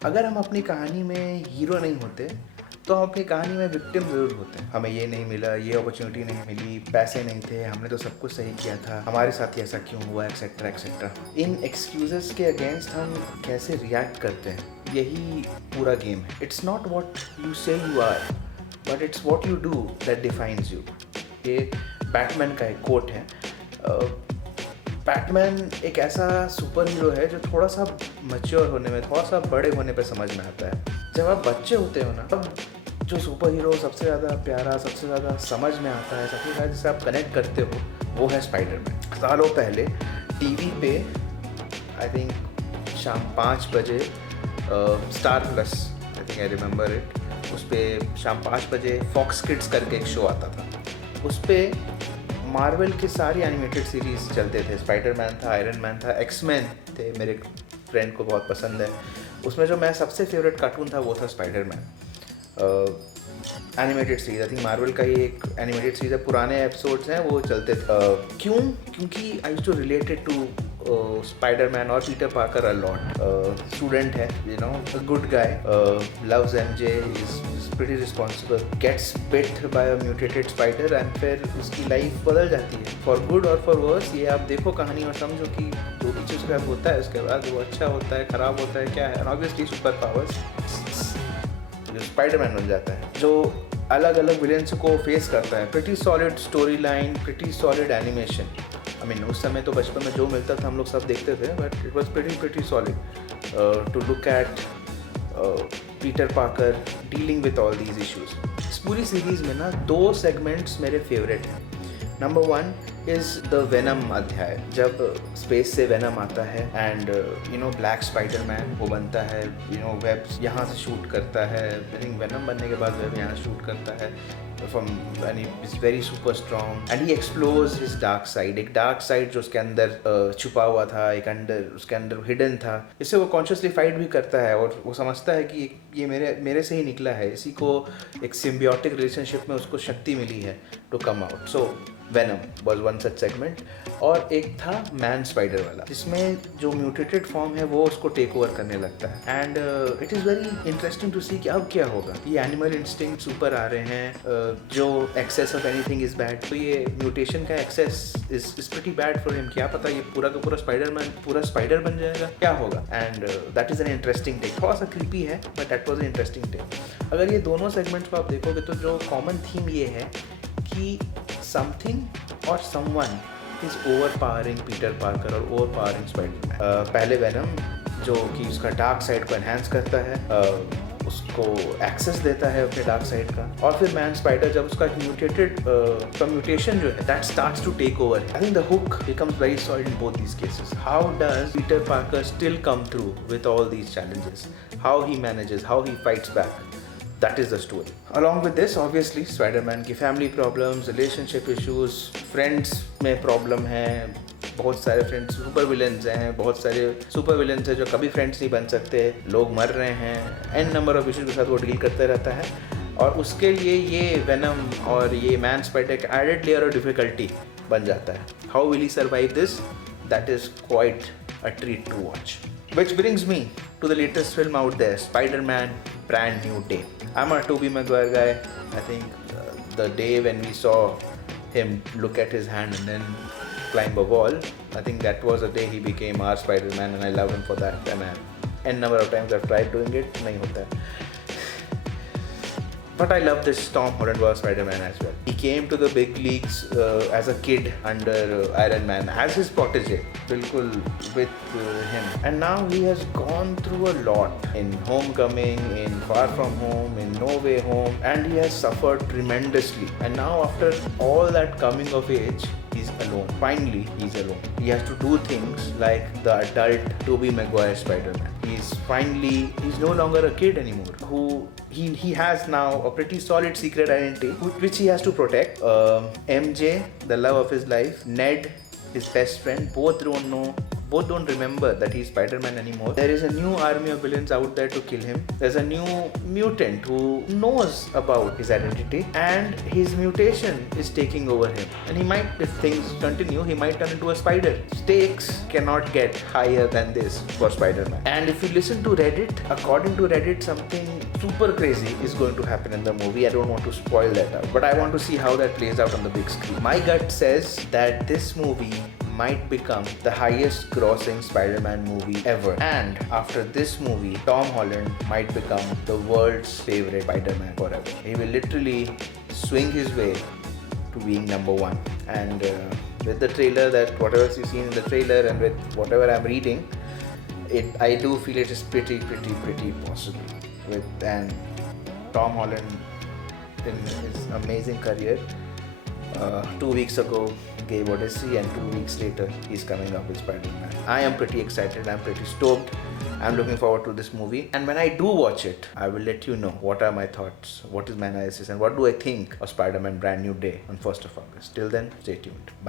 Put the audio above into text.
अगर हम अपनी कहानी में हीरो नहीं होते तो हम अपनी कहानी में विक्टिम ज़रूर होते हैं। हमें ये नहीं मिला, ये अपॉर्चुनिटी नहीं मिली, पैसे नहीं थे, हमने तो सब कुछ सही किया था, हमारे साथ ही ऐसा क्यों हुआ, एक्सेट्रा एक्सेट्रा। इन एक्सक्यूजेस के अगेंस्ट हम कैसे रिएक्ट करते हैं, यही पूरा गेम है। It's not what you say you are, but it's what you do that defines you. ये बैटमैन का एक कोट है। बैटमैन एक ऐसा सुपर हीरो है जो थोड़ा सा मैच्योर होने में, थोड़ा सा बड़े होने पे समझ में आता है। जब आप बच्चे होते हो ना, तब जो सुपर हीरो सबसे ज़्यादा प्यारा, सबसे ज़्यादा समझ में आता है, सबसे ज़्यादा जिससे आप कनेक्ट करते हो, वो है स्पाइडरमैन। सालों पहले टीवी पे आई थिंक शाम 5 बजे star plus, I think I remember it, उस पर शाम 5 बजे फॉक्स किड्स करके एक शो आता था। उस पर मार्वल की सारी एनिमेटेड सीरीज़ चलते थे। स्पाइडरमैन था, आयरन मैन था, एक्समैन थे, मेरे फ्रेंड को बहुत पसंद है। उसमें जो मैं सबसे फेवरेट कार्टून था वो था Spiderman. Animated series, I think Marvel का ही एक एनिमेटेड सीरीज है, पुराने एपिसोड्स हैं वो चलते थे। क्योंकि I used to related to Spiderman और Peter Parker a lot. Student है, you know, a good guy, loves MJ, is pretty responsible, gets bit by a mutated spider and फिर उसकी लाइफ बदल जाती है फॉर गुड और for worse. ये आप देखो कहानी और समझो कि जो भी चीज़ का होता है उसके बाद वो अच्छा होता है, ख़राब होता है, क्या है। ऑब्वियसली सुपर पावर्स, जो स्पाइडरमैन बन जाता है, जो अलग अलग विलेंस को फेस करता है। Pretty solid story line, pretty solid animation. I mean उस समय तो बचपन में जो मिलता था हम लोग सब देखते थे, but it was pretty solid to look at Peter Parker dealing with all these issues. इस पूरी सीरीज़ में ना 2 सेगमेंट्स मेरे फेवरेट हैं। नंबर 1 इज़ द वेनम अध्याय, जब स्पेस से वेनम आता है and you know black Spiderman वो बनता है, यू नो वेब यहाँ से शूट करता है। आई थिंक वेनम बनने के बाद वेब यहाँ शूट करता है from, and he is very super strong and he explores his dark side. एक डार्क साइड जो उसके अंदर छुपा हुआ था, एक अंदर उसके अंदर हिडन था। इससे वो कॉन्शियसली फाइट भी करता है और वो समझता है कि ये मेरे से ही निकला है, इसी को एक सिम्बियोटिक रिलेशनशिप में उसको शक्ति मिली है to come out. So Venom was one such segment. और एक था मैन स्पाइडर वाला, जिसमें जो म्यूटेटेड फॉर्म है वो उसको टेक ओवर करने लगता है and it is very interesting to see कि अब क्या होगा। ये एनिमल इंस्टिंक्ट्स ऊपर आ रहे हैं, जो excess of anything is bad, तो ये म्यूटेशन का excess is pretty bad for him. क्या पता ये पूरा का पूरा स्पाइडरमैन पूरा स्पाइडर बन जाएगा, क्या होगा। And that is an interesting take. थोड़ा सा क्रीपी है but that was an interesting take. अगर ये दोनों सेगमेंट्स को आप देखोगे तो जो कॉमन थीम ये है कि something or someone is overpowering Peter Parker और overpowering Spider-Man। पहले वेनम जो कि उसका डार्क साइड को एनहांस करता है, उसको एक्सेस देता है अपने डार्क साइड का, और फिर मैन स्पाइडर जब उसका म्यूटेटेड म्यूटेशन जो है that starts to take over. I think the hook becomes very solid in both these cases. How does Peter Parker still come through with all these challenges, how he manages, how he fights back, that is the story. Along with this, obviously Spider-Man की family problems, relationship issues, friends में problem है, बहुत सारे friends super villains हैं, बहुत सारे super villains हैं जो कभी फ्रेंड्स नहीं बन सकते, लोग मर रहे हैं, एन नंबर ऑफ इश्यूज के साथ वो डील करते रहता है। और उसके लिए ये वेनम और ये मैन स्पाइडर एक एडेड लेयर ऑफ डिफिकल्टी बन जाता है। How will he survive this, that is quite a treat to watch. Which brings me to the latest film out there, Spider-Man Brand New Day. I'm a Tobey Maguire guy. I think the day when we saw him look at his hand and then climb a wall, I think that was the day he became our Spider-Man, and I love him for that. And n number of times I've tried doing it, nahi hota hai. But I love this Tom Holland was Spider-Man as well. He came to the big leagues as a kid under Iron Man, as his protege, bilkul with him. And now he has gone through a lot in Homecoming, in Far From Home, in No Way Home, and he has suffered tremendously. And now after all that coming of age, he's alone. Finally, he's alone. He has to do things like the adult Tobey Maguire Spider-Man. He's no longer a kid anymore. He has now a pretty solid secret identity which he has to protect. MJ, the love of his life, Ned, his best friend, both don't know both don't remember that he's Spider-Man anymore. There is a new army of villains out there to kill him. There's a new mutant who knows about his identity, and his mutation is taking over him. And he might, if things continue, he might turn into a spider. Stakes cannot get higher than this for Spider-Man. And if you listen to Reddit, according to Reddit, something super crazy is going to happen in the movie. I don't want to spoil that out, but I want to see how that plays out on the big screen. My gut says that this movie might become the highest grossing Spider-Man movie ever. And after this movie, Tom Holland might become the world's favorite Spider-Man forever. He will literally swing his way to being number one. And with the trailer, that whatever you've seen in the trailer and with whatever I'm reading, I do feel it is pretty possible. And Tom Holland in his amazing career, 2 weeks ago gave Odyssey, and 2 weeks later he's coming up with Spider-Man. I am pretty excited, I'm pretty stoked. I'm looking forward to this movie, and when I do watch it, I will let you know what are my thoughts, what is my analysis, and what do I think of Spider-Man Brand New Day on 1st of August. Till then, stay tuned. Bye.